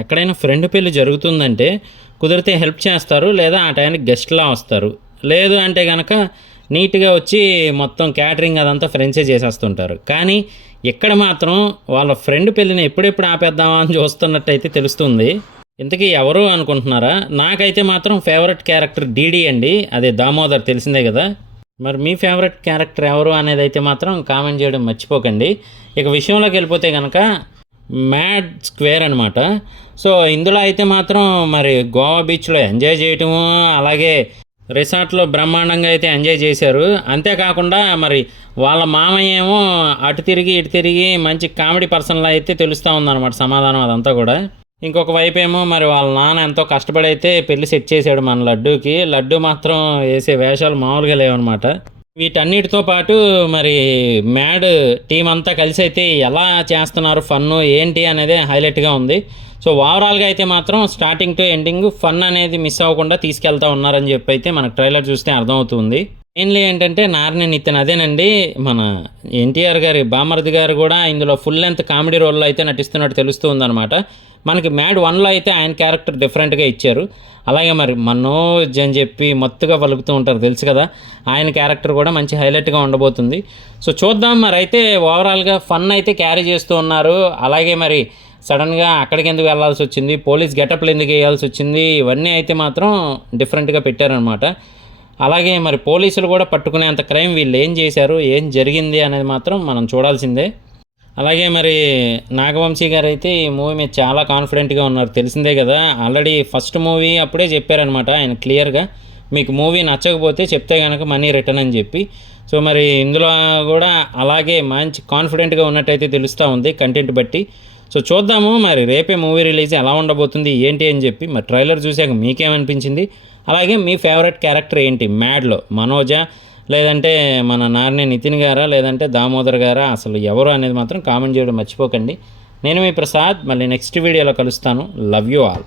ఎక్కడైనా ఫ్రెండ్ పెళ్ళి జరుగుతుందంటే కుదిరితే హెల్ప్ చేస్తారు, లేదా ఆ టైంకి గెస్ట్లా వస్తారు. లేదు అంటే కనుక నీట్గా వచ్చి మొత్తం క్యాటరింగ్ అదంతా ఫ్రెండ్సే చేసేస్తుంటారు. కానీ ఇక్కడ మాత్రం వాళ్ళ ఫ్రెండ్ పెళ్ళిని ఎప్పుడెప్పుడు ఆపేద్దామా అని చూస్తున్నట్టయితే తెలుస్తుంది. ఇంతకీ ఎవరు అనుకుంటున్నారా? నాకైతే మాత్రం ఫేవరెట్ క్యారెక్టర్ డీడీ అండి, అదే దామోదర్, తెలిసిందే కదా. మరి మీ ఫేవరెట్ క్యారెక్టర్ ఎవరు అనేది అయితే మాత్రం కామెంట్ చేయడం మర్చిపోకండి. ఇక విషయంలోకి వెళ్ళిపోతే కనుక మ్యాడ్ స్క్వేర్ అనమాట. సో ఇందులో అయితే మాత్రం మరి గోవా బీచ్లో ఎంజాయ్ చేయటము, అలాగే రిసార్ట్లో బ్రహ్మాండంగా అయితే ఎంజాయ్ చేశారు. అంతేకాకుండా మరి వాళ్ళ మామయ్య ఏమో అటు తిరిగి ఇటు తిరిగి మంచి కామెడీ పర్సన్లా అయితే తెలుస్తూ ఉందన్నమాట సమాధానం అదంతా కూడా. ఇంకొక వైపు ఏమో మరి వాళ్ళ నాన్న ఎంతో కష్టపడి అయితే పెళ్లి సెట్ చేశాడు మన లడ్డూకి. లడ్డు మాత్రం వేసే వేషాలు మామూలుగా లేవన్నమాట. వీటన్నిటితో పాటు మరి మ్యాడ్ టీం అంతా కలిసి అయితే ఎలా చేస్తున్నారు ఫన్ను ఏంటి అనేది హైలైట్గా ఉంది. సో ఓవరాల్గా అయితే మాత్రం స్టార్టింగ్ టు ఎండింగ్ ఫన్ అనేది మిస్ అవ్వకుండా తీసుకెళ్తా ఉన్నారని చెప్పి అయితే మనకు ట్రైలర్ చూస్తే అర్థమవుతుంది. మెయిన్లీ ఏంటంటే నారిని నితిన్ అదేనండి, మన ఎన్టీఆర్ గారి బామర్ది గారు కూడా ఇందులో ఫుల్ లెంత్ కామెడీ రోల్లో అయితే నటిస్తున్నట్టు తెలుస్తూ ఉందన్నమాట. మనకి మ్యాడ్ 1లో అయితే ఆయన క్యారెక్టర్ డిఫరెంట్గా ఇచ్చారు. అలాగే మరి మనోజ్ అని చెప్పి మత్తుగా పలుకుతూ ఉంటారు తెలుసు కదా, ఆయన క్యారెక్టర్ కూడా మంచి హైలైట్గా ఉండబోతుంది. సో చూద్దాం. మరి అయితే ఓవరాల్గా ఫన్ అయితే క్యారీ చేస్తూ ఉన్నారు. అలాగే మరి సడన్గా అక్కడికి ఎందుకు వెళ్ళాల్సి వచ్చింది, పోలీస్ గెటప్లు ఎందుకు వేయాల్సి వచ్చింది, ఇవన్నీ అయితే మాత్రం డిఫరెంట్గా పెట్టారనమాట. అలాగే మరి పోలీసులు కూడా పట్టుకునేంత క్రైమ్ వీళ్ళు ఏం చేశారు, ఏం జరిగింది అనేది మాత్రం మనం చూడాల్సిందే. అలాగే మరి నాగవంశీ గారు అయితే ఈ మూవీ మీద చాలా కాన్ఫిడెంట్గా ఉన్నారు, తెలిసిందే కదా. ఆల్రెడీ ఫస్ట్ మూవీ అప్పుడే చెప్పారనమాట ఆయన క్లియర్గా, మీకు మూవీ నచ్చకపోతే చెప్తే కనుక మనీ రిటర్న్ అని చెప్పి. సో మరి ఇందులో కూడా అలాగే మంచి కాన్ఫిడెంట్గా ఉన్నట్టయితే తెలుస్తూ ఉంది కంటెంట్ బట్టి. సో చూద్దాము మరి రేపే మూవీ రిలీజ్ ఎలా ఉండబోతుంది ఏంటి అని చెప్పి. మరి ట్రైలర్ చూసాక మీకేమనిపించింది? అలాగే మీ ఫేవరెట్ క్యారెక్టర్ ఏంటి మ్యాడ్లో? మనోజా, లేదంటే మన నారిని నితిన్ గారా, లేదంటే దామోదర్ గారా, అసలు ఎవరు అనేది మాత్రం కామెంట్ చేయడం మర్చిపోకండి. నేను మీ ప్రసాద్, మళ్ళీ నెక్స్ట్ వీడియోలో కలుస్తాను. Love you all.